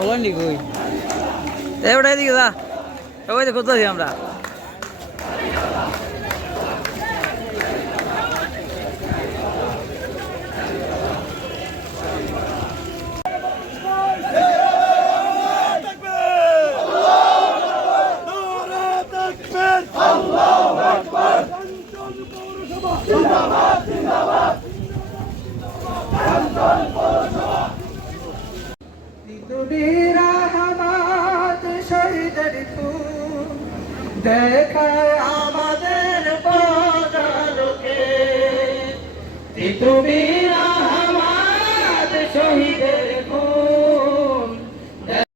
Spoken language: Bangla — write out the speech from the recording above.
হলো নি কই এবারে এদিকে যা সবাই তো খুঁজতেছি আমরা শহীদের ফুল দেখায় আমাদের পদালোকে তুমি